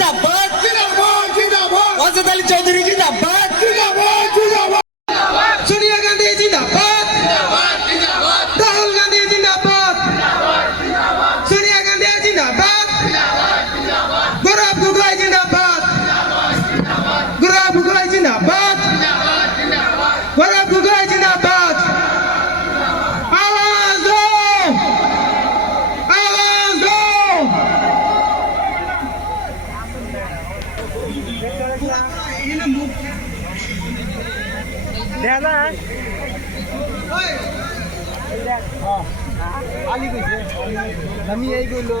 जिंदाबाद जिंदाबाद जिंदाबाद वाजद अली चौधरी जिंदाबाद जिंदाबाद जिंदाबाद सोनिया गांधी जिंदाबाद राहुल गांधी जिंदाबाद सोनिया गांधी जिंदाबाद गौरव गोगोई जिंदाबाद गौरव गोगोई जिंदाबाद गौरव गोगोई जिंदाबाद आवाज दो দেখা আলি কইছে আমি এই কইলো